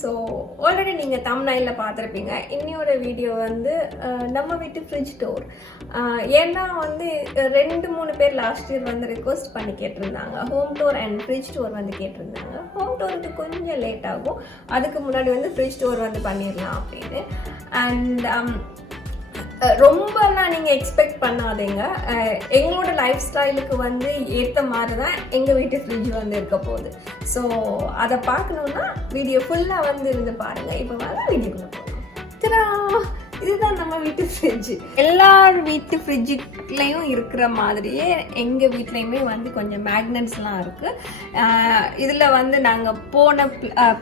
So already நீங்கள் தம்ப்நெயிலில் பார்த்துருப்பீங்க. இன்னையோட வீடியோ வந்து நம்ம வீட்டு ஃப்ரிட்ஜ் டோர். ஏன்னா வந்து 2-3 பேர் லாஸ்ட் இயர் வந்து ரிக்வஸ்ட் பண்ணி கேட்டிருந்தாங்க, home door and fridge door வந்து கேட்டிருந்தாங்க. ஹோம் டோருக்கு கொஞ்சம் லேட் ஆகும், அதுக்கு முன்னாடி வந்து ஃப்ரிட்ஜ் டோர் வந்து பண்ணிடலாம் அப்படின்னு. அண்ட் ரொம்பலாம் நீங்கள் எக்ஸ்பெக்ட் பண்ணாதீங்க. எங்களோட லைஃப் ஸ்டைலுக்கு வந்து ஏற்ற மாதிரி தான் எங்கள் வீட்டு ஃப்ரிட்ஜ் வந்து இருக்க போகுது. ஸோ அதை பார்க்கணுன்னா வீடியோ ஃபுல்லாக வந்து இருந்து பாருங்கள். இப்போ வாங்க வீடியோக்குள்ள போகலாம். இதுதான் நம்ம வீட்டு ஃப்ரிட்ஜு. எல்லார் வீட்டு ஃப்ரிட்ஜுலேயும் இருக்கிற மாதிரியே எங்கள் வீட்லேயுமே வந்து கொஞ்சம் மேக்னட்ஸ்லாம் இருக்குது. இதில் வந்து நாங்கள் போன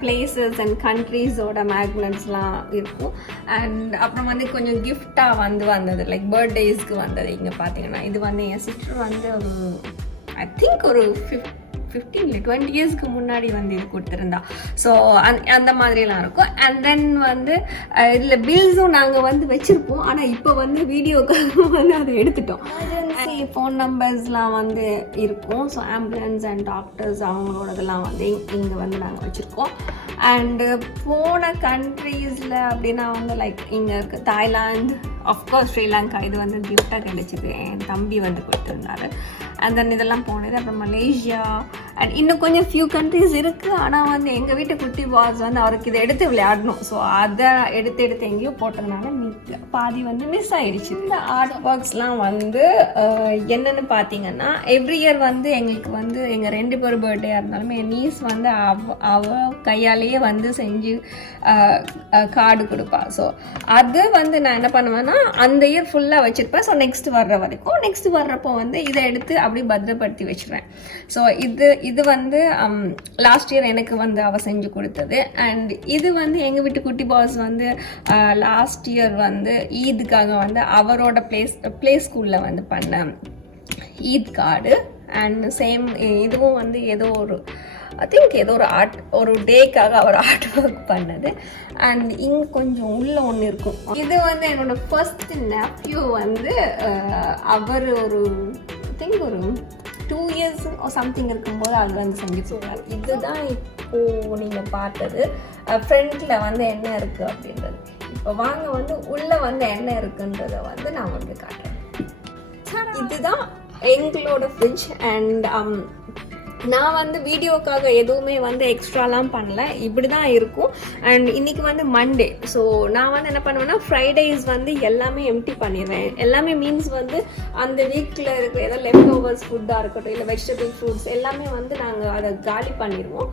பிளேசஸ் அண்ட் கண்ட்ரீஸோட மேக்னட்ஸ்லாம் இருக்கும். அண்ட் அப்புறம் வந்து கொஞ்சம் கிஃப்டாக வந்தது, லைக் பர்த்டேஸ்க்கு வந்தது. இங்கே பார்த்தீங்கன்னா இது வந்து என் சிஸ்டர் வந்து ஐ திங்க் ஒரு 15-20 இயர்ஸ்க்கு முன்னாடி வந்து இது கொடுத்துருந்தா. ஸோ அந்த மாதிரிலாம் இருக்கும். அண்ட் தென் வந்து இதில் பில்ஸும் நாங்கள் வந்து வச்சுருப்போம். ஆனால் இப்போ வந்து வீடியோக்காக வந்து அதை எடுத்துட்டோம். எமர்ஜென்சி ஃபோன் நம்பர்ஸ்லாம் வந்து இருக்கும். ஸோ ஆம்புலன்ஸ் அண்ட் டாக்டர்ஸ் அவங்களோடதெல்லாம் வந்து இங்கே வந்து நாங்கள் வச்சுருக்கோம். அண்டு போன கண்ட்ரீஸில் அப்படின்னா வந்து லைக் இங்கே இருக்குது தாய்லாந்து, ஆஃப்கோர்ஸ் ஸ்ரீலங்கா. இது வந்து கிஃப்டாக கிடைச்சிது, என் தம்பி வந்து கொடுத்துருந்தாரு. அண்ட் தென் இதெல்லாம் போனது. அப்புறம் மலேசியா அண்ட் இன்னும் கொஞ்சம் ஃபியூ கண்ட்ரீஸ் இருக்குது. ஆனால் வந்து எங்கள் வீட்டு குட்டி பாஸ் வந்து அவருக்கு இதை எடுத்து விளையாடணும். ஸோ அதை எடுத்து எங்கேயோ போட்டதுனால பாதி வந்து மிஸ் ஆகிடுச்சு. இந்த ஆர்ட் ஒர்க்ஸ்லாம் வந்து என்னென்னு பார்த்தீங்கன்னா எவ்ரி இயர் வந்து எங்களுக்கு வந்து எங்கள் 2 பேர் பர்த்டேயாக இருந்தாலுமே என் நீஸ் வந்து அவ கையாலேயே வந்து செஞ்சு கார்டு கொடுப்பா. ஸோ அது வந்து நான் என்ன பண்ணுவேன்னா அந்த இயர் ஃபுல்லாக வச்சுருப்பேன். ஸோ நெக்ஸ்ட் வர்றப்போ வந்து இதை எடுத்து அப்படி பத்திரப்படுத்தி வச்சுருவேன். ஸோ இது வந்து லாஸ்ட் இயர் எனக்கு வந்து அவள் செஞ்சு கொடுத்தது. அண்ட் இது வந்து எங்கள் வீட்டு குட்டி பாஸ் வந்து லாஸ்ட் இயர் வந்து ஈதுக்காக வந்து அவரோட ப்ளே ஸ்கூலில் வந்து பண்ண ஈத் கார்டு. அண்ட் சேம் இதுவும் வந்து ஏதோ ஒரு டேக்காக அவர் ஆர்ட் ஒர்க் பண்ணது. அண்ட் இங்கே கொஞ்சம் உள்ள ஒன்று இருக்கும். இது வந்து என்னோட ஃபர்ஸ்ட் நெப்யூ வந்து அவர் ஒரு ஒரு 2 இயர்ஸ் சம்திங் இருக்கும்போது அது வந்து செஞ்சு போவார். இதுதான் இப்போது நீங்கள் பார்த்தது. ஃப்ரண்ட்டில் வந்து என்ன இருக்குது அப்படின்றது. இப்போ வாங்க வந்து உள்ளே வந்து என்ன இருக்குன்றதை வந்து நான் வந்து காட்டுறேன். இதுதான் எங்களோட ஃப்ரிட்ஜ். அண்ட் நான் வந்து வீடியோக்காக எதுவுமே வந்து எக்ஸ்ட்ராலாம் பண்ணல, இப்படி தான் இருக்கும். அண்ட் இன்றைக்கி வந்து மண்டே. ஸோ நான் வந்து என்ன பண்ணுவேன்னா ஃப்ரைடேஸ் வந்து எல்லாமே எம்டி பண்ணிடுவேன். எல்லாமே மீன்ஸ் வந்து அந்த வீக்கில் இருக்கிற ஏதாவது லெஃப்ட் ஓவர்ஸ் ஃபுட்டாக இருக்கட்டும், இல்லை வெஜிடபிள் ஃப்ரூட்ஸ் எல்லாமே வந்து நாங்கள் அதை காலி பண்ணிடுவோம்.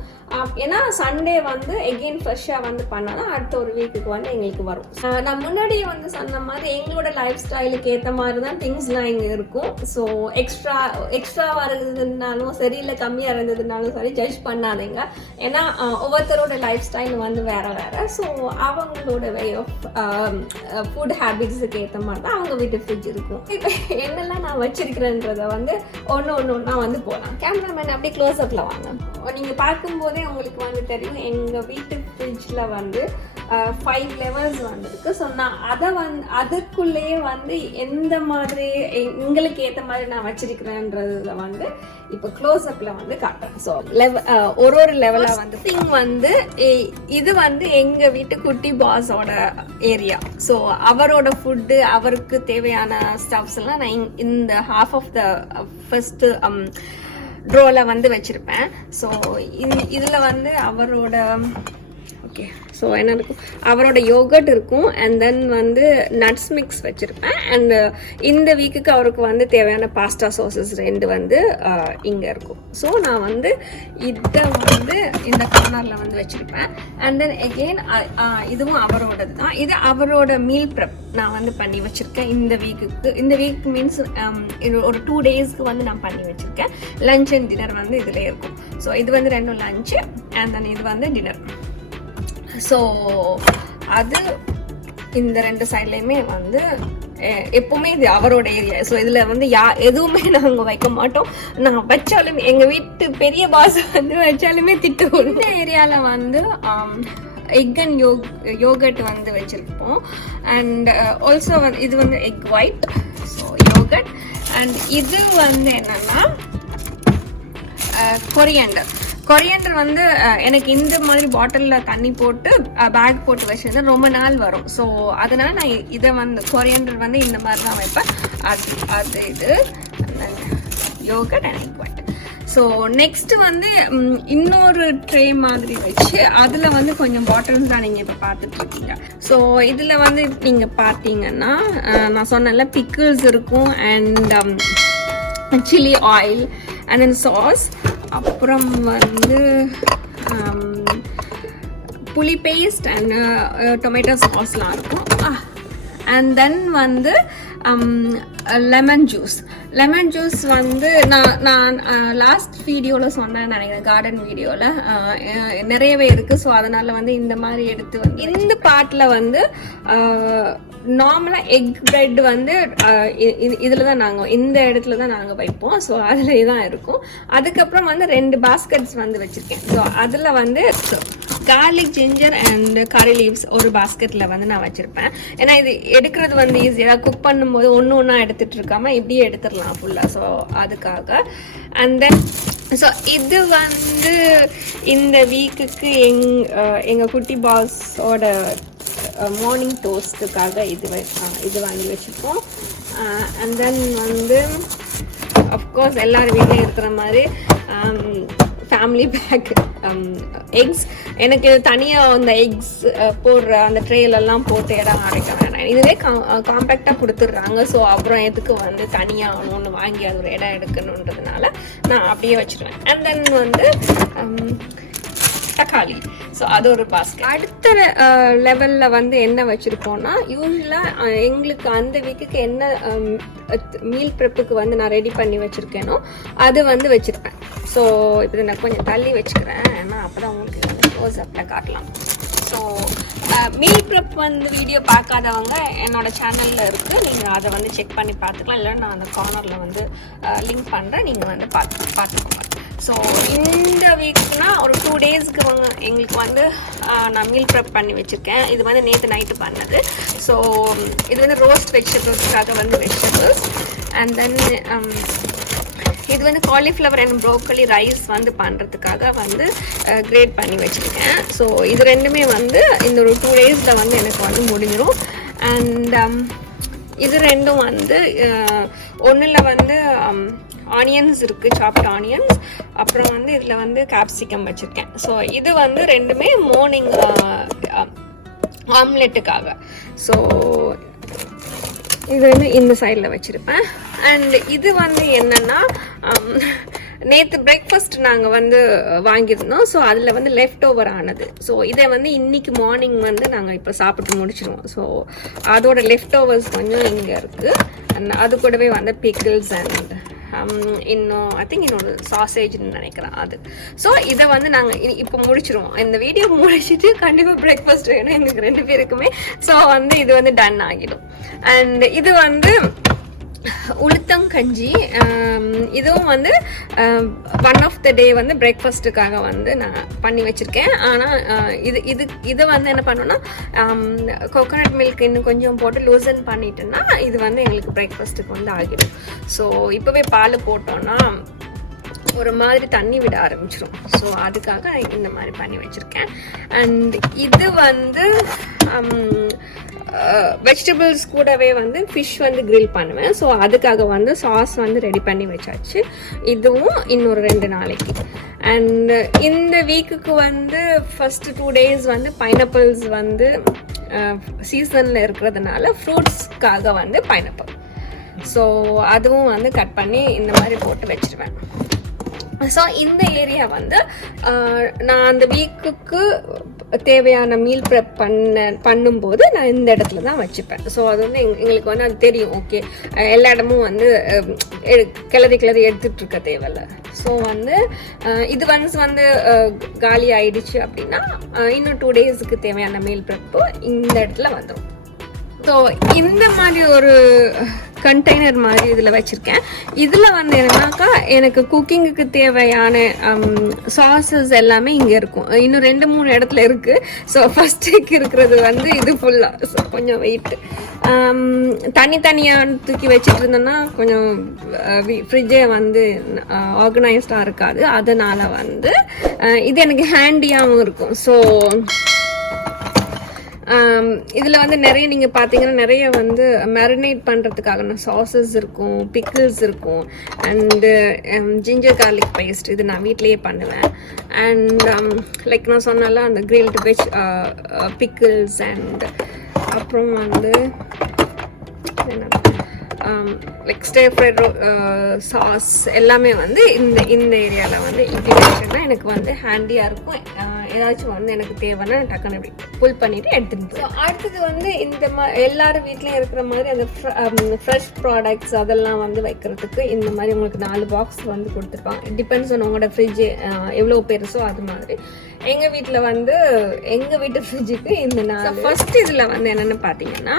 ஏன்னா சண்டே வந்து எகெயின் ஃப்ரெஷ்ஷாக வந்து பண்ணால் தான் அடுத்த ஒரு வீக்குக்கு வந்து எங்களுக்கு வரும். நான் முன்னாடியே வந்து சொன்ன மாதிரி எங்களோட லைஃப் ஸ்டைலுக்கு ஏற்ற மாதிரி தான் திங்ஸ்லாம் இங்கே இருக்கும். ஸோ எக்ஸ்ட்ராவாக இருந்ததுனாலும் சரி, இல்லை கம்மியாக இருந்ததுனாலும் சரி ஜட்ஜ் பண்ணாதீங்க. ஏன்னா ஒவ்வொருத்தரோட லைஃப் ஸ்டைல் வந்து வேறு. ஸோ அவங்களோட வே ஆஃப் ஃபுட் ஹேபிட்ஸுக்கு ஏற்ற மாதிரி தான் அவங்க வீட்டு ஃப்ரிட்ஜ் இருக்கும். இப்போ என்னெல்லாம் நான் வச்சிருக்கிறேன்றதை வந்து ஒன்று வந்து போகலாம். கேமராமேன் அப்படியே க்ளோஸ்அப்பில் வாங்க. நீங்கள் பார்க்கும்போதே உங்களுக்கு வந்து தெரியும் எங்கள் வீட்டு ஃப்ரிட்ஜில் வந்து 5 லெவல்ஸ் வந்துருக்கு. ஸோ நான் அதுக்குள்ளேயே வந்து எந்த மாதிரி எங்களுக்கு ஏற்ற மாதிரி நான் வச்சிருக்கிறேன்றத வந்து இப்போ க்ளோஸ்அப்பில் வந்து காட்டுறேன். ஸோ ஒரு லெவலாக வந்து திங் வந்து இது வந்து எங்கள் வீட்டு குட்டி பாஸோட ஏரியா. ஸோ அவரோட ஃபுட்டு, அவருக்கு தேவையான ஸ்டப்ஸ் எல்லாம் நான் இந்த ஹாஃப் ஆஃப் த ஃபர்ஸ்ட்டு ட்ரோவில் வந்து வச்சுருப்பேன். ஸோ இதில் வந்து அவரோட ஸோ என்ன இருக்கும், அவரோட யோகர்ட் இருக்கும். அண்ட் தென் வந்து நட்ஸ் மிக்ஸ் வச்சுருப்பேன். அண்ட் இந்த வீக்குக்கு அவருக்கு வந்து தேவையான பாஸ்தா சாசஸ் 2 வந்து இங்கே இருக்கும். ஸோ நான் வந்து இதை வந்து இந்த கார்னரில் வந்து வச்சுருப்பேன். அண்ட் தென் எகெயின் இதுவும் அவரோடது தான். இது அவரோட மீல் ப்ரெப் நான் வந்து பண்ணி வச்சுருக்கேன் இந்த வீக்குக்கு. இந்த வீக் மீன்ஸ் ஒரு 2 டேஸ்க்கு வந்து நான் பண்ணி வச்சுருக்கேன். லஞ்ச் அண்ட் டின்னர் வந்து இதில் இருக்கும். ஸோ இது வந்து 2 லஞ்சு அண்ட் தென் இது வந்து டின்னர். ஸோ அது இந்த 2 சைட்லேயுமே வந்து எப்போவுமே இது அவரோட ஏரியா. ஸோ இதில் வந்து எதுவுமே நாங்கள் வைக்க மாட்டோம். நான் வச்சாலுமே எங்கள் வீட்டு பெரிய பாஸ் வந்து வச்சாலுமே திட்டுவோம். இந்த ஏரியாவில் வந்து எக் அண்ட் யோகர்ட் வந்து வச்சுருப்போம். அண்ட் ஆல்சோ வந்து இது வந்து egg white, so yoghurt. And இது வந்து என்னென்னா கொரியாண்டர். கொரியண்டர் வந்து எனக்கு இந்த மாதிரி பாட்டிலில் தண்ணி போட்டு பேக் போட்டு வச்சது ரொம்ப நாள் வரும். ஸோ அதனால நான் இதை வந்து கொரியண்டர் வந்து இந்த மாதிரி தான் வைப்பேன். அது இது yoghurt and egg white. So next வந்து இன்னொரு ட்ரே மாதிரி வச்சு அதில் வந்து கொஞ்சம் பாட்டில்ஸ் தான் நீங்கள் இப்போ பார்த்துட்டு இருக்கீங்க. ஸோ இதில் வந்து நீங்கள் பார்த்தீங்கன்னா நான் சொன்னேன்ல பிக்கிள்ஸ் இருக்கும் and chilli oil and then sauce, அப்புறம் வந்து புளி பேஸ்ட் அண்ட் டொமேட்டோ சாஸ்லாம் இருக்கும். அண்ட் தென் வந்து லெமன் ஜூஸ் வந்து நான் லாஸ்ட் வீடியோவில் சொன்னேன் நினைக்கிறேன், கார்டன் வீடியோவில் நிறையவே இருக்குது. ஸோ அதனால் வந்து இந்த மாதிரி எடுத்து வந்து இந்த பாட்டில் வந்து நார்மலாக எக் பிரெட் வந்து இதில் தான் நாங்கள் இந்த இடத்துல தான் நாங்கள் வைப்போம். ஸோ அதிலே தான் இருக்கும். அதுக்கப்புறம் வந்து 2 பாஸ்கெட்ஸ் வந்து வச்சுருக்கேன். ஸோ அதில் வந்து garlic, ginger and curry leaves ஒரு பாஸ்கெட்டில் வந்து நான் வச்சுருப்பேன். ஏன்னா இது எடுக்கிறது வந்து ஈஸியாக குக் பண்ணும்போது ஒன்றா எடுத்துகிட்டு இருக்காமல் இப்படியே எடுத்துடலாம் ஃபுல்லாக. ஸோ அதுக்காக அண்ட் தென் ஸோ இது வந்து இந்த வீக்குக்கு எங்கள் குட்டி பாஸோட மார்னிங் டோஸ்ட்டுக்காக இது வாங்கி வச்சுருக்கோம். அண்ட் தென் வந்து அஃப்கோர்ஸ் எல்லாரும் வீட்டில் இருக்கிற மாதிரி ஃபேமிலி பேக் எக்ஸ். எனக்கு தனியாக அந்த எக்ஸ் போடுற அந்த ட்ரேலெல்லாம் போட்டு இடம் அடைக்க வேணாம், இதுவே காம்பேக்டாக கொடுத்துட்றாங்க. ஸோ அப்புறம் எதுக்கு வந்து தனியாக ஒன்று வாங்கி அது ஒரு இடம் எடுக்கணுன்றதுனால நான் அப்படியே வச்சுருவேன். அண்ட் தென் வந்து தக்காளி. ஸோ அது ஒரு பாஸ்கெட். அடுத்த லெவலில் வந்து என்ன வச்சுருக்கோன்னா, யூஸ்வலாக எங்களுக்கு அந்த வீக்குக்கு என்ன மீல் ப்ரெப்புக்கு வந்து நான் ரெடி பண்ணி வச்சுருக்கேனோ அது வந்து வச்சுருப்பேன். ஸோ இப்போ நான் கொஞ்சம் தள்ளி வச்சுக்கிறேன், ஏன்னா அப்போ தான் உங்களுக்கு க்ளோஸ் அப்பில் காட்டலாம். ஸோ மீல் ப்ரெப் வந்து வீடியோ பார்க்காதவங்க என்னோட சேனலில் இருக்குது, நீங்கள் அதை வந்து செக் பண்ணி பார்த்துக்கலாம். இல்லை நான் அந்த கார்னரில் வந்து லிங்க் பண்ணுறேன், நீங்கள் வந்து பார்த்துக்கோங்க. ஸோ இந்த வீக்னா ஒரு 2 டேஸ்க்கு எங்களுக்கு வந்து நான் மீல் ப்ரெப் பண்ணி வச்சுருக்கேன். இது வந்து நேற்று நைட்டு பண்ணது. ஸோ இது வந்து ரோஸ்ட் வெஜிடபிள்ஸ்க்காக வந்து வெஜிடபிள்ஸ். அண்ட் தென் இது வந்து காலிஃப்ளவர் அண்ட் ப்ரோக்கலி ரைஸ் வந்து பண்ணுறதுக்காக வந்து கிரேட் பண்ணி வச்சுருக்கேன். ஸோ இது ரெண்டுமே வந்து இந்த ஒரு 2 டேஸில் வந்து எனக்கு வந்து முடிஞ்சிடும். அண்ட் இது ரெண்டும் வந்து ஒன்றில் வந்து ஆனியன்ஸ் இருக்குது, சாப்ட் ஆனியன்ஸ். அப்புறம் வந்து இதில் வந்து கேப்சிகம் வச்சுருக்கேன். ஸோ இது வந்து ரெண்டுமே மார்னிங் ஆம்லெட்டுக்காக. ஸோ இது வந்து இந்த சைடில் வச்சுருப்பேன். அண்ட் இது வந்து என்னென்னா, நேற்று பிரேக்ஃபாஸ்ட் நாங்கள் வந்து வாங்கியிருந்தோம். ஸோ அதில் வந்து லெஃப்ட் ஓவர் ஆனது. ஸோ இதை வந்து இன்னைக்கு மார்னிங் வந்து நாங்கள் இப்போ சாப்பிட்டு முடிச்சிடுவோம். ஸோ அதோட லெஃப்ட் ஓவர்ஸ் கொஞ்சம் இங்கே இருக்குது. அண்ட் அது கூடவே வந்து பிக்கிள்ஸ் அண்ட் இன்னும் ஐ திங்க் இன்னொரு சாசேஜ்னு நினைக்கிறேன் அது. ஸோ இதை வந்து நாங்கள் இப்போ முடிச்சிருவோம். இந்த வீடியோ முடிச்சுட்டு கண்டிப்பாக பிரேக்ஃபாஸ்ட் வேணும் எங்களுக்கு 2 பேருக்குமே. ஸோ வந்து இது வந்து டன் ஆகிடும். அண்ட் இது வந்து உளுத்தங்கஞ்சி. இதுவும் வந்து ஒன் ஆஃப் த டே வந்து பிரேக்ஃபாஸ்ட்டுக்காக வந்து நான் பண்ணி வச்சுருக்கேன். ஆனால் இதை வந்து என்ன பண்ணோன்னா, கோகோனட் மில்க் இன்னும் கொஞ்சம் போட்டு லூசன் பண்ணிட்டேன்னா இது வந்து எங்களுக்கு பிரேக்ஃபாஸ்ட்டுக்கு வந்து ஆகிடும். ஸோ இப்போவே பால் போட்டோன்னா ஒரு மாதிரி தண்ணி விட ஆரம்பிச்சிடும். ஸோ அதுக்காக இந்த மாதிரி பண்ணி வச்சுருக்கேன். அண்ட் இது வந்து வெஜிடபிள்ஸ் கூடவே வந்து ஃபிஷ் வந்து கிரில் பண்ணுவேன். ஸோ அதுக்காக வந்து சாஸ் வந்து ரெடி பண்ணி வச்சாச்சு. இதுவும் இன்னொரு 2 நாளைக்கு. அண்ட் இந்த வீக்குக்கு வந்து ஃபஸ்ட்டு 2 டேஸ் வந்து பைனாப்பிள்ஸ் வந்து சீசனில் இருக்கிறதுனால ஃப்ரூட்ஸ்க்காக வந்து பைனாப்பிள். ஸோ அதுவும் வந்து கட் பண்ணி இந்த மாதிரி போட்டு வச்சுருவேன். ஸோ இந்த ஏரியா வந்து நான் அந்த வீக்குக்கு தேவையான மீல் ப்ரெப் பண்ணும்போது நான் இந்த இடத்துல தான் வச்சுப்பேன். ஸோ அது வந்து எங்களுக்கு வந்து அது தெரியும். ஓகே, எல்லா இடமும் வந்து கிளறி எடுத்துகிட்டு இருக்க தேவையில்ல. ஸோ வந்து இது ஒன்ஸ் வந்து காலி ஆயிடுச்சு அப்படின்னா இன்னும் 2 டேஸுக்கு தேவையான மீல் ப்ரெப்பு இந்த இடத்துல வந்துடும். ஸோ இந்த மாதிரி ஒரு கண்டெய்னர் மாதிரி இதில் வச்சுருக்கேன். இதில் வந்து என்னன்னாக்கா எனக்கு குக்கிங்குக்கு தேவையான சாஸஸ் எல்லாமே இங்கே இருக்கும். இன்னும் 2-3 இடத்துல இருக்குது. ஸோ ஃபஸ்ட்டுக்கு இருக்கிறது வந்து இது ஃபுல்லாக. ஸோ கொஞ்சம் வெயிட். தனித்தனியாக தூக்கி வச்சுட்டு இருந்தோன்னா கொஞ்சம் ஃப்ரிட்ஜே வந்து ஆர்கனைஸ்டாக இருக்காது. அதனால் வந்து இது எனக்கு ஹேண்டியாகவும் இருக்கும். ஸோ இதில் வந்து நிறைய நீங்கள் பார்த்தீங்கன்னா நிறைய வந்து மேரினேட் பண்ணுறதுக்கான சாஸஸ் இருக்கும், பிக்கிள்ஸ் இருக்கும், அண்டு ஜிஞ்சர் கார்லிக் பேஸ்ட் இது நான் வீட்லேயே பண்ணுவேன். அண்ட் லைக் நான் சொன்னால அந்த கிரில்டு வெஜ் பிக்கிள்ஸ் அண்ட் அப்புறம் வந்து லைக் ஸ்டர் ஃப்ரைட் சாஸ் எல்லாமே வந்து இந்த ஏரியாவில் வந்து இப்படி வச்சுருந்தா எனக்கு வந்து ஹேண்டியாக இருக்கும். ஏதாச்சும் வந்து எனக்கு தேவைன்னா டக்குன்னு இப்படி புல் பண்ணிவிட்டு எடுத்துகிட்டு. ஸோ அடுத்தது வந்து இந்த எல்லாரும் வீட்லேயும் இருக்கிற மாதிரி அந்த ஃப்ரெஷ் ப்ராடக்ட்ஸ் அதெல்லாம் வந்து வைக்கிறதுக்கு இந்த மாதிரி உங்களுக்கு 4 பாக்ஸ் வந்து கொடுத்துருப்பாங்க. டிபெண்ட்ஸ் ஆன் உங்களோட ஃப்ரிட்ஜு எவ்வளோ பெருசோ அது மாதிரி. எங்கள் வீட்டில் வந்து எங்கள் வீட்டு ஃப்ரிட்ஜுக்கு இந்த 4 ஃபர்ஸ்ட் இதில் வந்து என்னென்னு பார்த்தீங்கன்னா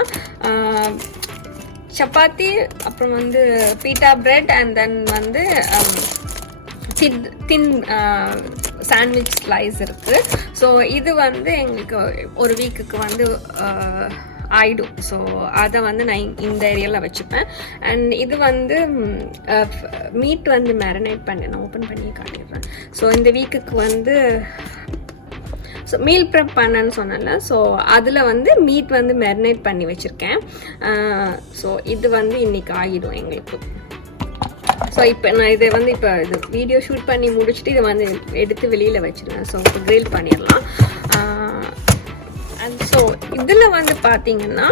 சப்பாத்தி, அப்புறம் வந்து பீட்டா பிரெட், அண்ட் தென் வந்து தின் சாண்ட்விச் ஸ்லைஸ் இருக்குது. ஸோ இது வந்து எங்களுக்கு ஒரு வீக்குக்கு வந்து ஆயிடும். ஸோ அதை வந்து நான் இந்த ஏரியாவில் வச்சுப்பேன். அண்ட் இது வந்து மீட் வந்து மேரினேட் பண்ணி நான் ஓப்பன் பண்ணி காட்டிடுறேன். ஸோ இந்த வீக்குக்கு வந்து ஸோ மீல் ப்ரெப் பண்ணேன்னு சொன்னேன்ல, ஸோ அதில் வந்து மீட் வந்து மேரினேட் பண்ணி வச்சுருக்கேன். ஸோ இது வந்து இன்றைக்கி ஆகிடும் எங்களுக்கு. ஸோ இப்போ நான் இதை வந்து இப்போ இது வீடியோ ஷூட் பண்ணி முடிச்சுட்டு இதை வந்து எடுத்து வெளியில் வச்சுருவேன். ஸோ இப்போ கிரில் பண்ணிடலாம். அண்ட் ஸோ இதில் வந்து பார்த்தீங்கன்னா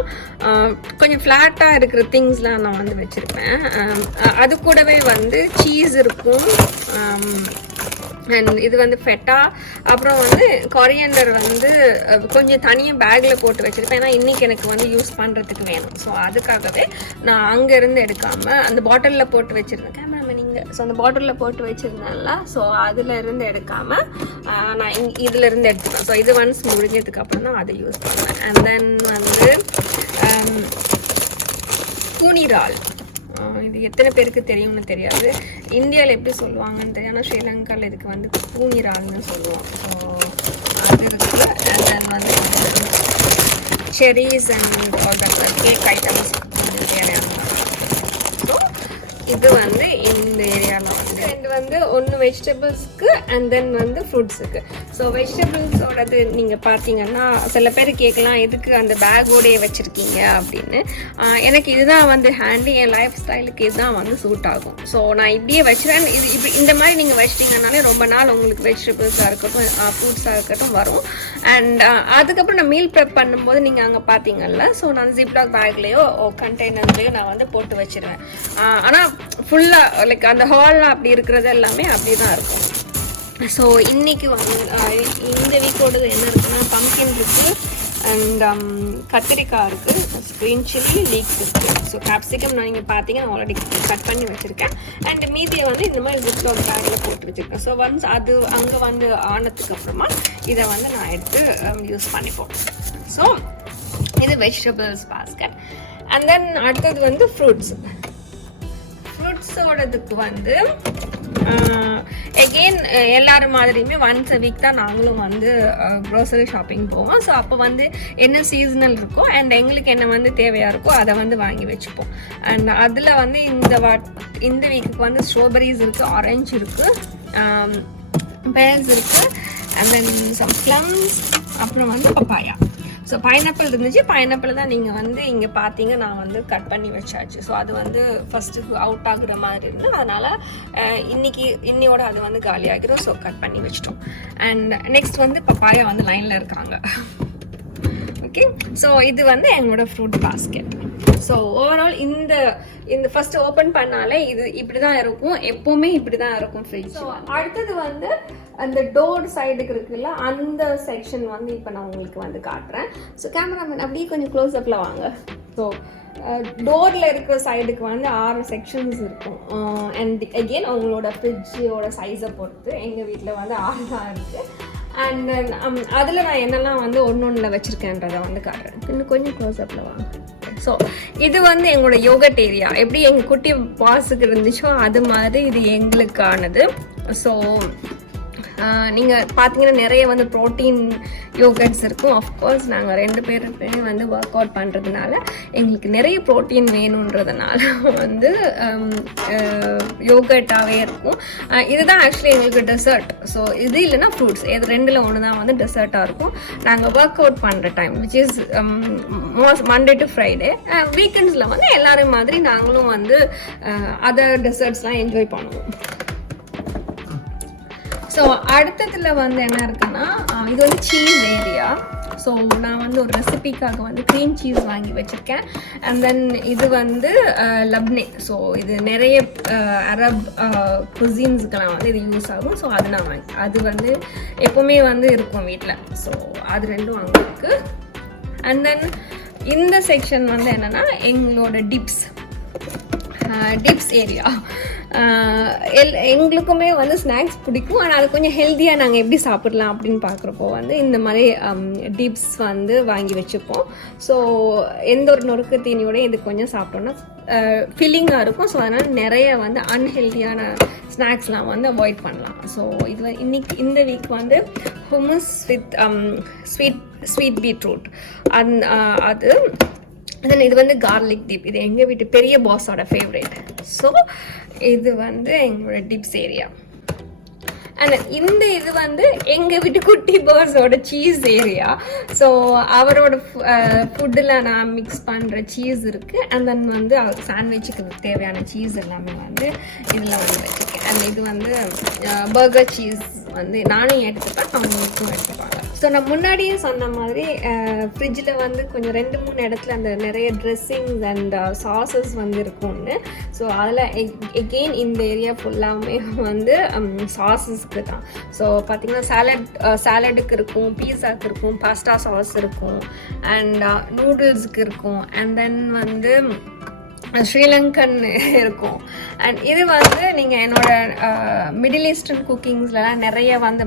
கொஞ்சம் ஃப்ளாட்டாக இருக்கிற திங்ஸ்லாம் நான் வந்து வச்சுருப்பேன். அது கூடவே வந்து சீஸ் இருக்கும். அண்ட் இது வந்து ஃபெட்டா, அப்புறம் வந்து கொரியண்டர் வந்து கொஞ்சம் தனியாக பேக்கில் போட்டு வச்சுருப்பேன். ஏன்னா இன்றைக்கி எனக்கு வந்து யூஸ் பண்ணுறதுக்கு வேணும். ஸோ அதுக்காகவே நான் அங்கேருந்து எடுக்காமல் அந்த பாட்டிலில் போட்டு வச்சுருந்தேன். கேமராமேன் நீங்கள் ஸோ அந்த பாட்டிலில் போட்டு வச்சுருந்தேன்ல, ஸோ அதிலேருந்து எடுக்காமல் நான் இதிலேருந்து எடுத்துப்பேன். ஸோ இது ஒன்ஸ் முடிஞ்சதுக்கப்புறம் தான் அதை யூஸ் பண்ணுவேன். அண்ட் தென் வந்து கூனிரால், இது எத்தனை பேருக்கு தெரியும்னு தெரியாது. இந்தியாவில் எப்படி சொல்லுவாங்கன்னு தெரியும், ஆனால் ஸ்ரீலங்காவில் இதுக்கு வந்து கூனிரால்னு சொல்லுவோம். ஸோ அது இருக்குது. அண்ட் தென் வந்து cherries and all that cake items தேவையான. ஸோ இது வந்து இந்த ஏரியாவில் வந்து ரெண்டு வந்து ஒன்று வெஜிடபிள்ஸ்க்கு அண்ட் தென் வந்து ஃப்ரூட்ஸுக்கு. ஸோ வெஜிடபிள்ஸோடது நீங்கள் பார்த்தீங்கன்னா சில பேர் கேட்கலாம் எதுக்கு அந்த பேக்கோடையே வச்சுருக்கீங்க அப்படின்னு. எனக்கு இதுதான் வந்து ஹேண்டி, என் லைஃப் ஸ்டைலுக்கு இதுதான் வந்து சூட் ஆகும். ஸோ நான் இப்படியே வச்சுருவேன். இது இப்படி இந்த மாதிரி நீங்கள் வச்சிட்டிங்கனாலே ரொம்ப நாள் உங்களுக்கு வெஜிடபிள்ஸாக இருக்கட்டும் ஃப்ரூட்ஸாக இருக்கட்டும் வரும். அண்ட் அதுக்கப்புறம் நான் மீல் ப்ரெப் பண்ணும்போது நீங்கள் அங்கே பார்த்தீங்கல்ல, ஸோ நான் ஜிப்லாக் பேக்லேயோ கண்டெய்னர்லேயோ நான் வந்து போட்டு வச்சுருவேன். ஆனால் ஃபுல்லாக லைக் அந்த ஹாலில் அப்படி இருக்கிறது எல்லாமே அப்படி தான் இருக்கும். ஸோ இன்றைக்கி வந்து இந்த வீக்கோடது என்ன இருக்குன்னா பம்கின் இருக்குது, அண்ட் கத்திரிக்காய் இருக்குது, ஸ்க்ரீன் சில்லி, லீக்ஸ் இருக்குது. ஸோ கேப்சிகம் நான் நீங்கள் பார்த்தீங்கன்னா ஆல்ரெடி கட் பண்ணி வச்சுருக்கேன். அண்ட் மீதியை வந்து இந்த மாதிரி ஜிப்லாக் பேக்கில் போட்டு வச்சுருக்கேன். ஸோ ஒன்ஸ் அது அங்கே வந்து ஆனதுக்கு அப்புறமா இதை வந்து நான் எடுத்து யூஸ் பண்ணிப்போம். ஸோ இது வெஜிடபிள்ஸ் பாஸ்கெட். அண்ட் தென் அடுத்தது வந்து ஃப்ரூட்ஸோடதுக்கு வந்து எகெயின் எல்லாரும் மாதிரியுமே ஒன்ஸ் அ வீக் தான் நாங்களும் வந்து க்ரோசரி ஷாப்பிங் போவோம். ஸோ அப்போ வந்து என்ன சீசனல் இருக்கோ அண்ட் எங்களுக்கு என்ன வந்து தேவையாக இருக்கோ அதை வந்து வாங்கி வச்சுப்போம். அண்ட் அதில் வந்து இந்த வீக்குக்கு வந்து ஸ்ட்ராபெரிஸ் இருக்குது, ஆரஞ்சு இருக்குது, பேர்ஸ் இருக்குது, அண்ட் தென் சம் ப்ளம்ஸ், அப்புறம் வந்து பப்பாயா. ஸோ பைனாப்பிள் இருந்துச்சு. பைனாப்பிள் தான் நீங்கள் வந்து இங்கே பார்த்தீங்க நான் வந்து கட் பண்ணி வச்சாச்சு. ஸோ அது வந்து ஃபஸ்ட்டு அவுட் ஆகுற மாதிரி இருந்து அதனால் இன்னையோட அது வந்து காலி ஆகிடும். ஸோ கட் பண்ணி வச்சிட்டோம். அண்ட் நெக்ஸ்ட் வந்து பப்பாயா வந்து லைனில் இருக்காங்க. ஓகே, ஸோ இது வந்து எங்களோட ஃப்ரூட் பாஸ்கெட். ஸோ ஓவரால் இந்த ஃபர்ஸ்ட் ஓப்பன் பண்ணாலே இது இப்படி தான் இருக்கும், எப்போவுமே இப்படி தான் இருக்கும் ஃப்ரிட்ஜ். ஸோ அடுத்தது வந்து அந்த டோர் சைடுக்கு இருக்குல்ல, அந்த செக்ஷன் வந்து இப்போ நான் உங்களுக்கு வந்து காட்டுறேன். ஸோ கேமராமேன் அப்படியே கொஞ்சம் க்ளோஸ்அப்பில் வாங்க. ஸோ டோரில் இருக்கிற சைடுக்கு வந்து 6 செக்ஷன்ஸ் இருக்கும். அண்ட் அகெயின் அவங்களோட ஃப்ரிட்ஜோட சைஸை பொறுத்து எங்கள் வீட்டில் வந்து 6 தான் இருக்குது. அண்ட் அதில் நான் என்னெல்லாம் வந்து ஒன்றில் வச்சுருக்கேன்றதை வந்து காட்டுறேன். இன்னும் கொஞ்சம் க்ளோஸ்அப்பில் வாங்க. ஸோ இது வந்து எங்களோட யோகட் ஏரியா. எப்படி எங்கள் குட்டி பாஸுக்கு இருந்துச்சோ அது மாதிரி இது எங்களுக்கானது. ஸோ நீங்கள் பார்த்தீங்கன்னா நிறைய வந்து ப்ரோட்டீன் யோகர்ட்ஸ் இருக்கும். ஆஃப்கோர்ஸ் நாங்கள் 2 பேருமே வந்து ஒர்க் அவுட் பண்ணுறதுனால எங்களுக்கு நிறைய ப்ரோட்டீன் வேணுன்றதுனால வந்து யோகர்ட்டாகவே இருக்கும். இதுதான் ஆக்சுவலி எங்களுக்கு டெசர்ட். ஸோ இது இல்லைன்னா ஃப்ரூட்ஸ், இது 2ல் ஒன்று தான் வந்து டெசர்ட்டாக இருக்கும். நாங்கள் ஒர்க் அவுட் பண்ணுற time which is Monday to Friday. வீக்கெண்ட்ஸில் வந்து எல்லாரும் மாதிரி நாங்களும் வந்து அதர் டெசர்ட்ஸ்லாம் என்ஜாய் பண்ணுவோம். ஸோ அடுத்ததில் வந்து என்ன இருக்குன்னா, இது வந்து சீஸ் ஏரியா. ஸோ நான் வந்து ஒரு ரெசிபிக்காக வந்து க்ரீம் சீஸ் வாங்கி வச்சுருக்கேன். அண்ட் தென் இது வந்து லப்னே. ஸோ இது நிறைய அரப் குசின்ஸுக்கெல்லாம் வந்து இது யூஸ் ஆகும். ஸோ அது நான் அது வந்து எப்போவுமே வந்து இருக்கும் வீட்டில். ஸோ அது 2ம் அங்கே இருக்குது. அண்ட் தென் இந்த செக்ஷன் வந்து என்னென்னா எங்களோட டிப்ஸ் ஏரியா. எங்களுக்குமே வந்து ஸ்நாக்ஸ் பிடிக்கும். ஆனால் அது கொஞ்சம் ஹெல்த்தியாக நாங்கள் எப்படி சாப்பிடலாம் அப்படின்னு பார்க்குறப்போ வந்து இந்த மாதிரி டிப்ஸ் வந்து வாங்கி வச்சுப்போம். ஸோ எந்த ஒரு நொறுக்கு தீனியோட இது கொஞ்சம் சாப்பிட்டோன்னா ஃபில்லிங்காக இருக்கும். ஸோ அதனால் நிறைய வந்து அன்ஹெல்த்தியான ஸ்நாக்ஸ்லாம் வந்து அவாய்ட் பண்ணலாம். ஸோ இது இன்னைக்கு இந்த வீக் வந்து ஹுமஸ் வித் ஸ்வீட் பீட்ரூட் அது. தென் இது வந்து கார்லிக் டிப். இது எங்கள் வீட்டு பெரிய பாஸோட ஃபேவரேட். ஸோ இது வந்து எங்களோட டிப்ஸ் ஏரியா. அண்ட் இந்த இது வந்து எங்கள் வீட்டு குட்டி பாஸோட சீஸ் ஏரியா. ஸோ அவரோட ஃபுட்டில் நான் மிக்ஸ் பண்ணுற சீஸ் இருக்குது. அண்ட் தென் வந்து அவர் சாண்ட்விச்சுக்கு தேவையான சீஸ் எல்லாமே வந்து இதில் வந்து வச்சுருக்கேன். அண்ட் இது வந்து பர்கர் சீஸ் வந்து நானும் எடுத்துப்பேன், அவங்களுக்கும் எடுத்துப்பாங்க. ஸோ நான் முன்னாடியே சொன்ன மாதிரி ஃப்ரிட்ஜில் வந்து கொஞ்சம் 2-3 இடத்துல அந்த நிறைய ட்ரெஸ்ஸிங்ஸ் அண்ட் சாஸஸ் வந்து இருக்கும்னு. ஸோ அதில் எகெயின் இந்த ஏரியா ஃபுல்லாமே வந்து சாஸஸ்க்கு தான். ஸோ பார்த்திங்கன்னா சாலடுக்கு இருக்கும், பீஸாவுக்கு இருக்கும், பாஸ்தா சாஸ் இருக்கும், அண்ட் நூடுல்ஸுக்கு இருக்கும், அண்ட் தென் வந்து ஸ்ரீலங்கன் இருக்கும். அண்ட் இது வந்து நீங்கள் என்னோட மிடில் ஈஸ்டர்ன் குக்கிங்ஸ்லாம் நிறைய வந்து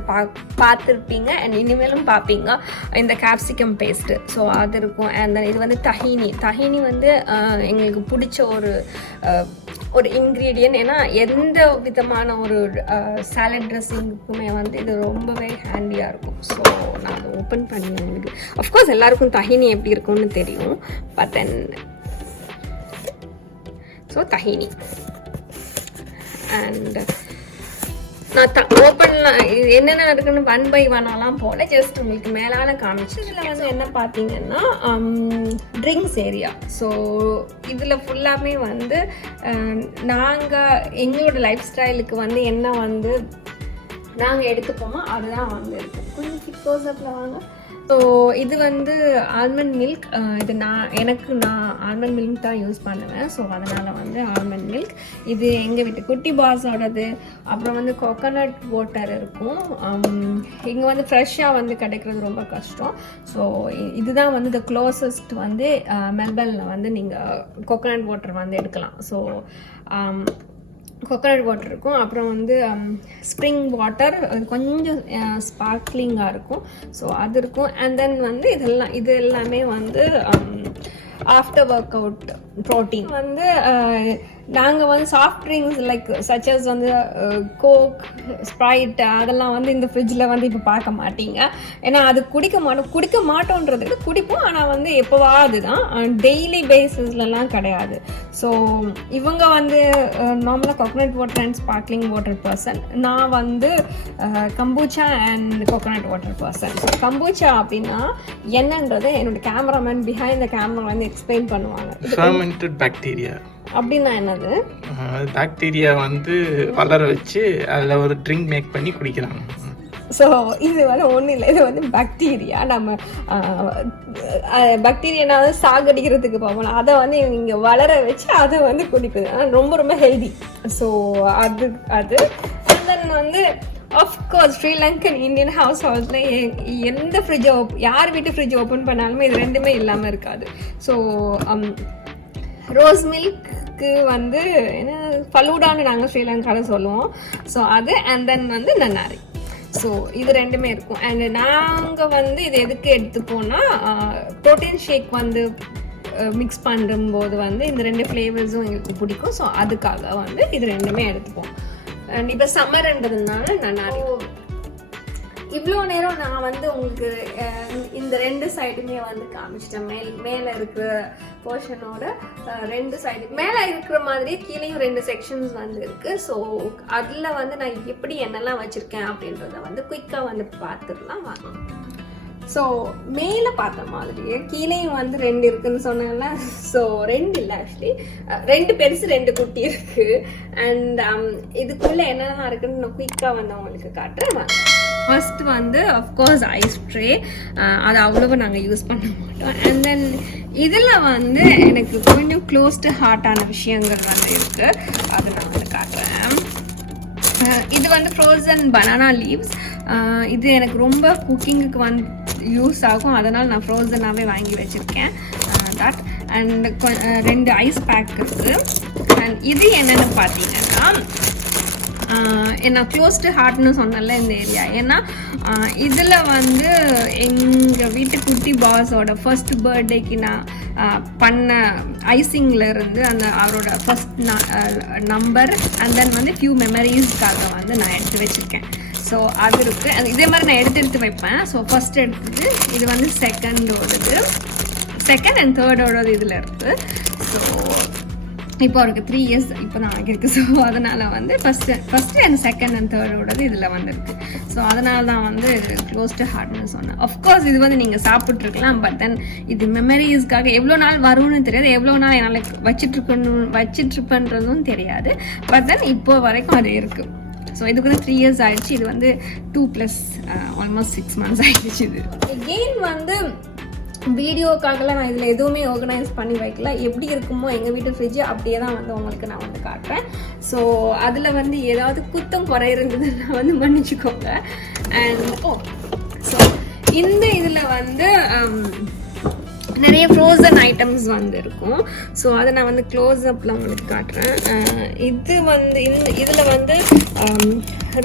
பார்த்துருப்பீங்க அண்ட் இனிமேலும் பார்ப்பீங்க. இந்த கேப்சிகம் பேஸ்ட்டு, ஸோ அது இருக்கும். அண்ட் தென் இது வந்து தஹீனி வந்து எங்களுக்கு பிடிச்ச ஒரு இன்க்ரீடியன்ட். ஏன்னா எந்த விதமான ஒரு சாலட் ட்ரெஸ்ஸிங்குக்குமே வந்து இது ரொம்பவே ஹேண்டியாக இருக்கும். ஸோ நான் அதை ஓப்பன் பண்ணி உங்களுக்கு அஃப்கோர்ஸ் எல்லாருக்கும் தஹீனி எப்படி இருக்கும்னு தெரியும். பட் தென் ஸோ தஹீனி அண்ட் நான் ஓப்பனில் என்னென்ன இருக்குன்னு 1 by 1 போல ஜஸ்ட் உங்களுக்கு மேலால் காமிச்சு. இதில் வந்து என்ன பார்த்தீங்கன்னா ட்ரிங்க்ஸ் ஏரியா. ஸோ இதில் ஃபுல்லாமே வந்து நாங்கள் எங்களோட லைஃப் ஸ்டைலுக்கு வந்து என்ன வந்து நாங்கள் எடுத்துப்போமோ அதுதான் வந்து இருக்கும். கொஞ்சம் கிக்ஸப்பில் வாங்க. ஸோ இது வந்து ஆல்மண்ட் மில்க். இது நான் ஆல்மண்ட் மில்க் தான் யூஸ் பண்ணுவேன். ஸோ அதனால் வந்து ஆல்மண்ட் மில்க். இது எங்கள் வீட்டு குட்டி பாஸோடது. அப்புறம் வந்து கோகோனட் வாட்டர் இருக்கும். இங்கே வந்து ஃப்ரெஷ்ஷாக வந்து கிடைக்கிறது ரொம்ப கஷ்டம். ஸோ இதுதான் வந்து த க்ளோசஸ்ட் வந்து மெல்பர்னில் வந்து நீங்கள் கோகோனட் வாட்டர் வந்து எடுக்கலாம். ஸோ கோகோனட் வாட்டர் இருக்கும். அப்புறம் வந்து ஸ்ப்ரிங் வாட்டர் கொஞ்சம் ஸ்பார்க்லிங்காக இருக்கும். ஸோ அது இருக்கும். அண்ட் தென் வந்து இது எல்லாமே வந்து ஆஃப்டர் ஒர்க் அவுட் ப்ரோட்டீன் வந்து நாங்கள் வந்து சாஃப்ட் ட்ரிங்க்ஸ் லைக் சச்சஸ் வந்து கோக், ஸ்ப்ரைட் அதெல்லாம் வந்து இந்த ஃப்ரிட்ஜில் வந்து இப்போ பார்க்க மாட்டீங்க. ஏன்னா அது குடிக்க மாட்டோன்றது குடிப்போம். ஆனால் வந்து எப்போவாது தான், டெய்லி பேசிஸ்லலாம் கிடையாது. ஸோ இவங்க வந்து நார்மலாக coconut water and sparkling water person. நான் வந்து கம்பூச்சா and coconut water person. So கம்பூச்சா அப்படின்னா என்னன்றது என்னோட கேமராமேன் பிஹைண்ட் த கேமரா வந்து எக்ஸ்பிளைன் பண்ணுவாங்க. ஃபெர்மெண்டட் பாக்டீரியா அப்படின்னா என்னது? பாக்டீரியா வந்து வளர வச்சு அதில் ஒரு ட்ரிங்க் மேக் பண்ணி குடிக்கிறாங்க. ஸோ இது வந்து ஒன்றும் இல்லை, இது வந்து பாக்டீரியா. நம்ம பாக்டீரியா வந்து சாகடிக்கிறதுக்கு போகணும், அதை வந்து இங்கே வளர வச்சு அதை வந்து குடிக்குது. ஆனால் ரொம்ப ரொம்ப ஹெல்தி. ஸோ அது அண்ட் தென் வந்து ஆஃப்கோர்ஸ் ஸ்ரீலங்கன் இந்தியன் ஹவுஸ் ஹோல்டில் எந்த ஃப்ரிட்ஜை யார் வீட்டு ஃப்ரிட்ஜ் ஓப்பன் பண்ணாலுமே இது 2மே இல்லாமல் இருக்காது. ஸோ ரோஸ் மில்க்கு வந்து என்ன ஃபலூடான்னு நாங்கள் ஸ்ரீலங்காவில் சொல்லுவோம். ஸோ அது அண்ட் தென் வந்து நன்னாரி. ஸோ இது 2மே இருக்கும். அண்ட் நாங்கள் வந்து இது எதுக்கு எடுத்துப்போம்னா ப்ரோட்டீன் ஷேக் வந்து மிக்ஸ் பண்ணும்போது வந்து இந்த 2 ஃப்ளேவர்ஸும் எங்களுக்கு பிடிக்கும். ஸோ அதுக்காக வந்து இது 2மே எடுத்துப்போம். அண்ட் இப்போ சம்மர்ன்றதுனால நன்னாரி. இவ்வளோ நேரம் நான் வந்து உங்களுக்கு இந்த 2 சைடுமே வந்து காமிச்சிட்டேன். மேலே இருக்கிற போர்ஷனோட 2 சைடு மேலே இருக்கிற மாதிரியே கீழேயும் 2 செக்ஷன்ஸ் வந்து இருக்குது. ஸோ அதில் வந்து நான் எப்படி என்னெல்லாம் வச்சுருக்கேன் அப்படின்றத வந்து குயிக்காக வந்து பார்த்துடலாம் வாங்க. ஸோ மேலே பார்த்த மாதிரியே கீழேயும் வந்து 2 இருக்குதுன்னு சொன்னாங்கன்னா, ஸோ 2 இல்லை ஆக்சுவலி 2 பெருசு 2 குட்டி இருக்குது. அண்ட் இதுக்குள்ளே என்னென்ன இருக்குன்னு நான் குயிக்காக வந்து உங்களுக்கு காட்டுறேன். ஃபர்ஸ்ட் வந்து அஃப்கோர்ஸ் ஐஸ் ட்ரே, அது அவ்வளோவா நாங்கள் யூஸ் பண்ண மாட்டோம். அண்ட் தென் இதில் வந்து எனக்கு கொஞ்சம் க்ளோஸ்டு ஹார்ட்டான விஷயங்கள் வந்து இருக்குது, அது நான் வந்து காட்டுறேன். இது வந்து ஃப்ரோசன் பனானா லீவ்ஸ். இது எனக்கு ரொம்ப குக்கிங்குக்கு வந்து யூஸ் ஆகும், அதனால் நான் ஃப்ரோசனாகவே வாங்கி வச்சுருக்கேன். தட் அண்ட் 2 ஐஸ் பேக் இருக்குது. அண்ட் இது என்னென்னு பார்த்தீங்கன்னா, நான் க்ளோஸ்டு ஹார்ட்னு சொன்னல இந்த ஏரியா. ஏன்னா இதில் வந்து எங்கள் வீட்டு குட்டி பாஸோட ஃபர்ஸ்ட் பர்த்டேக்கு நான் பண்ண ஐசிங்லேருந்து அந்த அவரோட ஃபர்ஸ்ட் நம்பர் அண்ட் தென் வந்து ஃபியூ மெமரிஸ்க்காக வந்து நான் எடுத்து வச்சுருக்கேன். ஸோ அது இருக்குது. அது இதே மாதிரி நான் எடுத்து வைப்பேன். ஸோ ஃபர்ஸ்ட் எடுத்தது இது வந்து செகண்ட் அண்ட் தேர்டோடது இதில் இருக்குது. ஸோ இப்போ அவருக்கு 3 years இப்போ தான் ஆகிருக்கு. ஸோ அதனால் வந்து ஃபஸ்ட்டு அண்ட் செகண்ட் அண்ட் தேர்டோடது இதில் வந்துருக்கு. ஸோ அதனால தான் வந்து க்ளோஸ்டு ஹார்ட்னு சொன்னேன். ஆஃப்கோர்ஸ் இது வந்து நீங்கள் சாப்பிட்ருக்கலாம், பட் தென் இது மெமரிஸ்க்காக எவ்வளோ நாள் வரும்னு தெரியாது, எவ்வளோ நாள் என்னால் வச்சிட்ருப்பேன்றதும் தெரியாது. பட் தென் இப்போ வரைக்கும் அது இருக்குது. ஸோ இதுக்கு வந்து 3 years ஆகிடுச்சு. இது வந்து 2+ ஆல்மோஸ்ட் 6 months ஆகிடுச்சு. இது எகெயின் வந்து வீடியோக்காகலாம் நான் இதில் எதுவுமே ஆர்கனைஸ் பண்ணி வைக்கல. எப்படி இருக்குமோ எங்கள் வீட்டு ஃப்ரிட்ஜு அப்படியே தான் வந்து உங்களுக்கு நான் வந்து காட்டுறேன். ஸோ அதில் வந்து ஏதாவது குத்தம் குறை இருந்ததுன்னா வந்து மன்னிச்சுக்கோங்க. அண்ட் ஸோ இந்த இதில் வந்து நிறைய ஃப்ரோசன் ஐட்டம்ஸ் வந்து இருக்கும். ஸோ அதை நான் வந்து க்ளோஸ்அப்பில் உங்களுக்கு காட்டுறேன். இது வந்து இதில் வந்து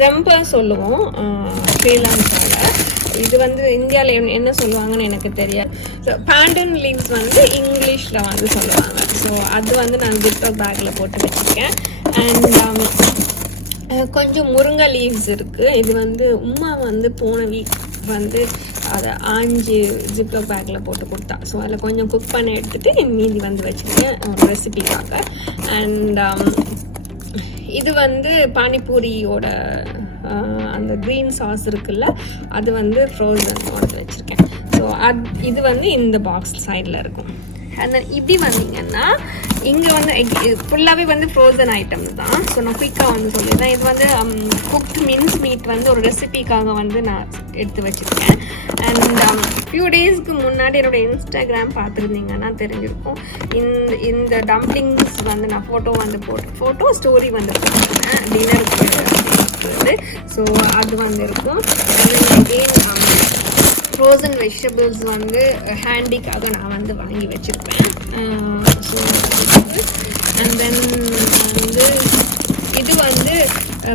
ரொம்ப சொல்லுவோம் ஸ்ரீலங்காவில். இது வந்து இந்தியாவில் என்ன சொல்லுவாங்கன்னு எனக்கு தெரியாது. ஸோ பேண்டன் லீவ்ஸ் வந்து இங்கிலீஷில் வந்து சொல்லுவாங்க. ஸோ அது வந்து நான் ஜிப்பர் பேக்கில் போட்டு வச்சுருக்கேன். அண்ட் கொஞ்சம் முருங்கை லீவ்ஸ் இருக்குது. இது வந்து உமா வந்து போன வீக் வந்து அதை ஆஞ்சு ஜிப்லோ பேக்கில் போட்டு கொடுத்தா. ஸோ அதில் கொஞ்சம் குக் பண்ண எடுத்துகிட்டு மீதி வந்து வச்சுருக்கேன் ஒரு ரெசிபிக்காக. அண்ட் இது வந்து பானிபூரியோட அந்த க்ரீன் சாஸ் இருக்குல்ல, அது வந்து ஃப்ரோசன் வந்து வச்சுருக்கேன். ஸோ இது வந்து இந்த பாக்ஸ் சைடில் இருக்கும். அண்ட் இப்படி வந்தீங்கன்னா இங்கே வந்து ஃபுல்லாகவே வந்து ஃப்ரோசன் ஐட்டம்ஸ் தான். ஸோ நான் குயிக்காக வந்து சொல்லிடுறேன். இது வந்து குக்ட் மின்ஸ் மீட் வந்து ஒரு ரெசிபிக்காக வந்து நான் எடுத்து வச்சுருக்கேன். அண்ட் ஃபியூ டேஸ்க்கு முன்னாடி என்னோடய இன்ஸ்டாகிராம் பார்த்துருந்தீங்கன்னா தெரிஞ்சிருக்கும். இந்த டம்ப்ளிங்ஸ் வந்து நான் ஃபோட்டோ ஸ்டோரி வந்து போட்டிருக்கேன் டின்னருக்கு. ஸோ அது வந்து இருக்கும். ஃப்ரோசன் வெஜிடபிள்ஸ் வந்து ஹேண்டிக்காக நான் வந்து வாங்கி வச்சுருப்பேன். ஸோ அண்ட் தென் வந்து இது வந்து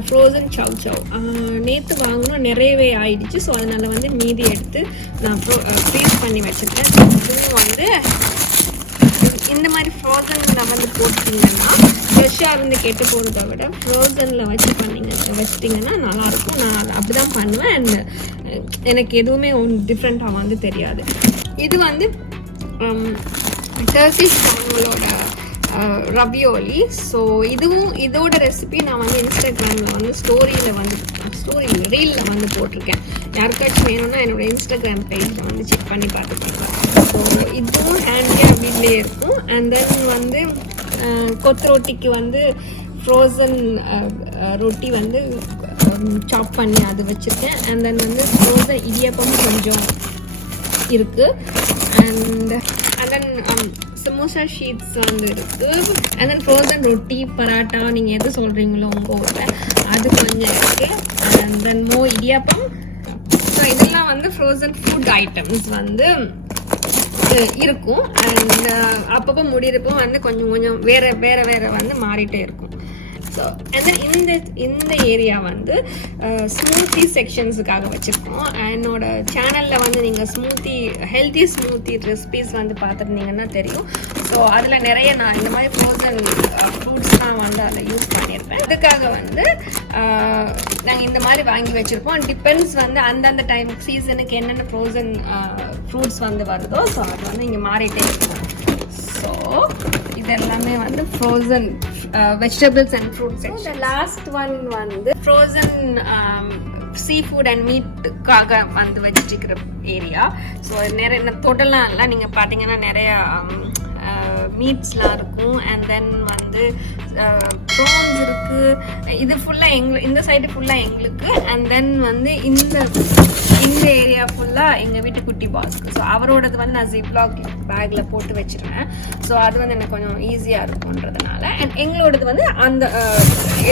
ஃப்ரோசன் சவ் நேற்று வாங்கினோம், நிறையவே ஆயிடுச்சு. ஸோ அதனால் வந்து மீதி எடுத்து நான் ஃப்ரீஸ் பண்ணி வச்சுருக்கேன். இதுவும் வந்து இந்த மாதிரி ஃப்ரோசனில் வந்து போட்டிங்கன்னா ஃப்ரெஷ்ஷாக இருந்து கெட்டு போகிறத விட ஃப்ரோசனில் வச்சிட்டிங்கன்னா நல்லாயிருக்கும். நான் அப்படி தான் பண்ணுவேன். அண்ட் எனக்கு எதுவுமே டிஃப்ரெண்ட்டாக வந்து தெரியாது. இது வந்து டர்க்கிஷ் அவங்களோட ரவியோலி. ஸோ இதோட ரெசிபி நான் வந்து இன்ஸ்டாகிராமில் வந்து ரீலில் வந்து போட்டிருக்கேன். யாருக்காச்சும் வேணும்னா என்னோட இன்ஸ்டாகிராம் பேஜில் வந்து செக் பண்ணி பார்த்துக்கலாம். ஸோ இதுவும் ஹேண்டியாக வீட்லேயே இருக்கும். அண்ட் தென் வந்து கொத்து ரொட்டிக்கு வந்து ஃப்ரோசன் ரொட்டி வந்து சாப் பண்ணி அது வச்சுருக்கேன். அண்ட் தென் வந்து ஃப்ரோசன் இடியாப்பம் கொஞ்சம் இருக்குது. அண்ட் தென் சமோசா ஷீட்ஸ் வந்து இருக்குது. அண்ட் தென் ஃப்ரோசன் ரொட்டி பராட்டா நீங்கள் எது சொல்கிறீங்களோ உங்கள் ஊரில் அது கொஞ்சம் இருக்குது. And then idiyappam. ஸோ இதெல்லாம் வந்து ஃப்ரோசன் ஃபுட் ஐட்டம்ஸ் வந்து இருக்கும். அண்ட் அப்பப்போ முடிகிறப்போ வந்து கொஞ்சம் வேறு வந்து மாறிட்டே இருக்கும். ஸோ அண்ட் தென் இந்த ஏரியா வந்து ஸ்மூத்தி செக்ஷன்ஸுக்காக வச்சுருக்கோம். என்னோட சேனலில் வந்து நீங்கள் ஹெல்த்தி ஸ்மூத்தி ரெசிபீஸ் வந்து பார்த்துருந்தீங்கன்னா தெரியும். ஸோ அதில் நிறைய நான் இந்த மாதிரி ஃப்ரோசன் ஃப்ரூட்ஸ்லாம் வந்து அதில் யூஸ் பண்ணியிருப்பேன். அதுக்காக வந்து நாங்கள் இந்த மாதிரி வாங்கி வச்சுருப்போம். டிபெண்ட்ஸ் வந்து அந்தந்த டைம் சீசனுக்கு என்னென்ன ஃப்ரோசன் ஃப்ரூட்ஸ் வந்து வருதோ, ஸோ அது வந்து இங்கே மாறிட்டே இருக்கும். ஸோ இது எல்லாமே வந்து ஃப்ரோசன் வெஜிடபிள்ஸ் அண்ட் ஃப்ரூட்ஸ். இந்த லாஸ்ட் ஒன் வந்து ஃப்ரோசன் சீ ஃபுட் அண்ட் மீட்டுக்காக வந்து வச்சுட்டு இருக்கிற ஏரியா. ஸோ நிறைய தொட்டலாம் இல்லை, நீங்கள் பார்த்தீங்கன்னா நிறையா மீட்ஸ்லாம் இருக்கும். அண்ட் தென் வந்து ப்ரான்ஸ் இருக்குது. இது ஃபுல்லாக இந்த சைடு ஃபுல்லாக எங்களுக்கு. அண்ட் தென் வந்து இந்த ஏரியா ஃபுல்லாக எங்கள் வீட்டு குட்டி பாஸ்க்கு. ஸோ அவரோடது வந்து நான் ஜிப்லாக் பேக்கில் போட்டு வச்சுருவேன். ஸோ அது வந்து எனக்கு கொஞ்சம் ஈஸியாக இருக்கும்ன்றதுனால. அண்ட் எங்களோடது வந்து அந்த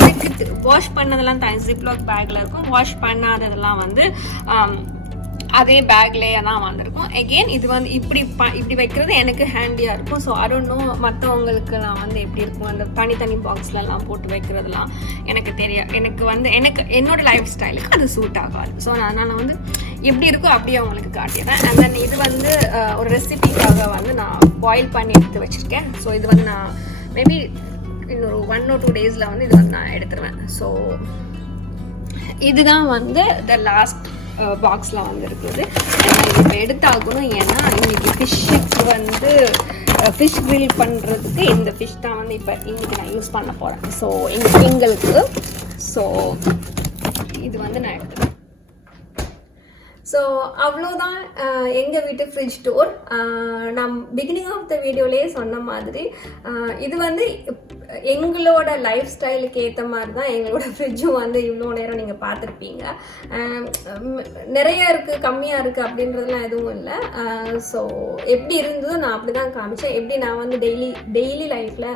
எனக்கு வாஷ் பண்ணதெல்லாம் ஜிப்லாக் பேக்கில் இருக்கும். வாஷ் பண்ணாததெல்லாம் வந்து அதே பேக்லேயே தான் வந்திருக்கும். எகெயின் இது வந்து இப்படி வைக்கிறது எனக்கு ஹேண்டியாக இருக்கும். ஸோ I don't know மற்றவங்களுக்குலாம் வந்து எப்படி இருக்கும் அந்த தனி பாக்ஸ்லலாம் போட்டு வைக்கிறதுலாம் எனக்கு தெரியாது. எனக்கு என்னோட லைஃப் ஸ்டைலுக்கு அது சூட் ஆகாது. ஸோ அதனால் வந்து எப்படி இருக்கோ அப்படியே அவங்களுக்கு காட்டிடுறேன். அண்ட் தென் இது வந்து ஒரு ரெசிபிக்காக வந்து நான் பாயில் பண்ணி எடுத்து வச்சுருக்கேன். ஸோ இது வந்து நான் மேபி இன்னொரு 1 or 2 டேஸில் வந்து இது வந்து நான் எடுத்துருவேன். ஸோ இதுதான் வந்து த லாஸ்ட் பாக்ஸில் வந்து இருக்குது. இப்போ எடுத்தாகணும், ஏன்னா இன்னைக்கு ஃபிஷ்ஷுக்கு வந்து ஃபிஷ் கிரில் பண்ணுறதுக்கு இந்த ஃபிஷ் தான் வந்து இப்போ இன்னைக்கு நான் யூஸ் பண்ண போகிறேன். ஸோ எங்களுக்கு ஸோ இது வந்து நான் எடுத்துக்கிறேன். ஸோ அவ்வளோதான் எங்கள் வீட்டு ஃப்ரிட்ஜ் டூர். நான் பிகினிங் ஆஃப் த வீடியோலேயே சொன்ன மாதிரி இது வந்து எங்களோட லைஃப் ஸ்டைலுக்கு ஏற்ற மாதிரி தான் எங்களோட ஃப்ரிட்ஜும் வந்து இவ்வளோ நேரம் நீங்கள் பார்த்துருப்பீங்க. நிறைய இருக்குது, கம்மியாக இருக்குது அப்படின்றதுலாம் எதுவும் இல்லை. ஸோ எப்படி இருந்ததோ நான் அப்படி தான் காமிச்சேன். எப்படி நான் வந்து டெய்லி லைஃப்பில்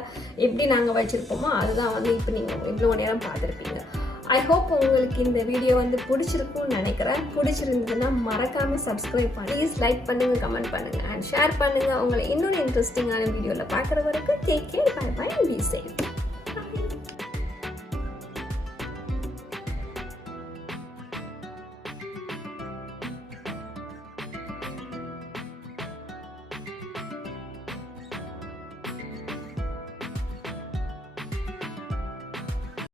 எப்படி நாங்கள் வச்சுருப்போமோ அதுதான் வந்து இப்போ நீங்கள் இவ்வளோ நேரம் பார்த்துருப்பீங்க. ஐ ஹோப் உங்களுக்கு இந்த வீடியோ வந்து பிடிச்சிருக்கும்னு நினைக்கிறேன். பிடிச்சிருந்ததுன்னா மறக்காமல் சப்ஸ்கிரைப் பண்ணி ப்ளீஸ் லைக் பண்ணுங்கள், கமெண்ட் பண்ணுங்கள் அண்ட் ஷேர் பண்ணுங்கள். உங்களை இன்னொரு இன்ட்ரெஸ்டிங்கான வீடியோவில் பார்க்குற வரைக்கும் take care, bye bye, be safe.